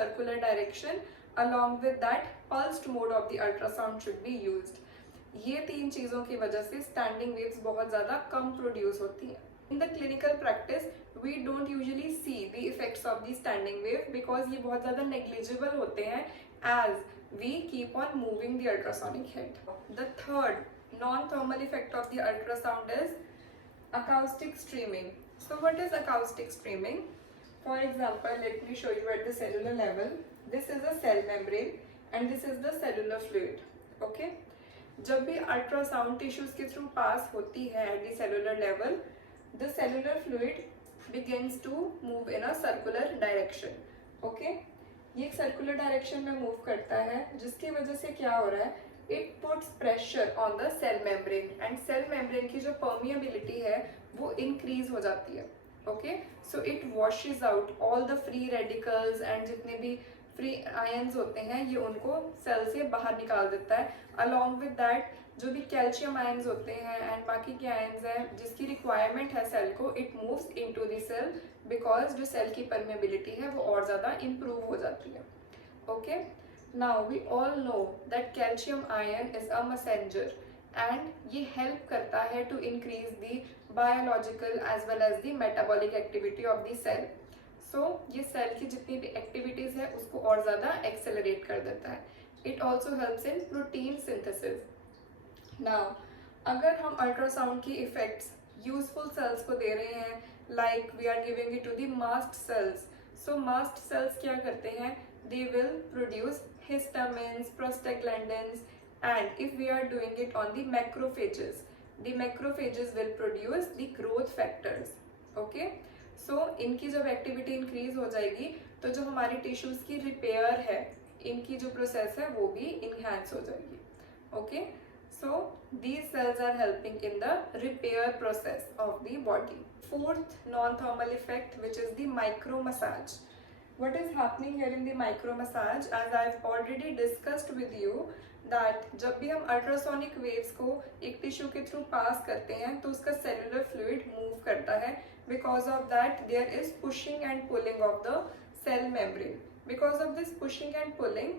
circular direction. Along with that, pulsed mode of the ultrasound should be used. ये 3 चीज़ों की वजह से standing waves बहुत ज़्यादा कम produce होती हैं. In the clinical practice, we don't usually see the effects of the standing wave because ये बहुत ज़्यादा negligible होते हैं as we keep on moving the ultrasonic head. The third non-thermal effect of the ultrasound is acoustic streaming. So what is acoustic streaming? For example, let me show you at the cellular level. This is a cell membrane and this is the cellular fluid. Okay? जब भी ultrasound tissues के through pass होती है at the cellular level, the cellular fluid begins to move in a circular direction. Okay? ये एक circular direction में move करता है, जिसकी वजह से क्या हो रहा है, it puts pressure on the cell membrane and cell membrane की जो परमिएबिलिटी है वो इंक्रीज हो जाती है. Okay, so it washes out all the free radicals and जितने भी फ्री आयंस होते हैं ये उनको सेल से बाहर निकाल देता है. अलॉन्ग विद दैट जो भी कैल्शियम आयंस होते हैं एंड बाकी के आयंस हैं जिसकी रिक्वायरमेंट है सेल को, it moves into the cell because जो सेल की परमेबिलिटी है वो और ज़्यादा इम्प्रूव हो जाती है. Okay, now we all know that calcium ion is a messenger and ये हेल्प करता है to increase the biological as well as the metabolic activity of the cell. So ये सेल की जितनी भी एक्टिविटीज़ है उसको और ज़्यादा एक्सेलरेट कर देता है. It also helps in protein synthesis. Now अगर हम अल्ट्रासाउंड की इफेक्ट्स यूजफुल सेल्स को दे रहे हैं, like we are giving it to the mast cells. So mast cells क्या करते हैं, they will produce histamines, prostaglandins, and if we are doing it on the macrophages will produce the growth factors. Okay, so इनकी जब activity increase हो जाएगी तो जो हमारी टिश्यूज की रिपेयर है, इनकी जो प्रोसेस है वो भी इनहैंस हो जाएगी. Okay, so these cells are helping in the repair process of the body. Fourth non-thermal effect, which is the micro massage. What is happening here in the micro massage, as I've already discussed with you, that जब भी हम ultrasonic waves को एक tissue के through pass करते हैं तो उसका सेलुलर फ्लूइड मूव करता है. Because of that there is pushing and pulling of the cell membrane. Because of this pushing and pulling,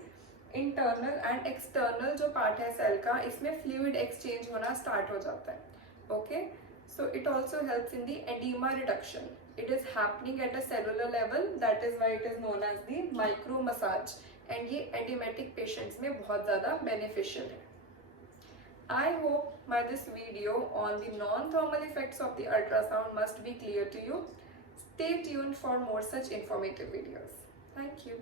internal and external जो पार्ट है सेल का, इसमें फ्लूइड एक्सचेंज होना स्टार्ट हो जाता है. Okay, so it also helps in the edema reduction. It is happening at a cellular level, that is why it is known as the micro massage, and ये edematic patients में बहुत ज़्यादा beneficial है. I hope by this video on the non-thermal effects of the ultrasound must be clear to you. Stay tuned for more such informative videos. Thank you.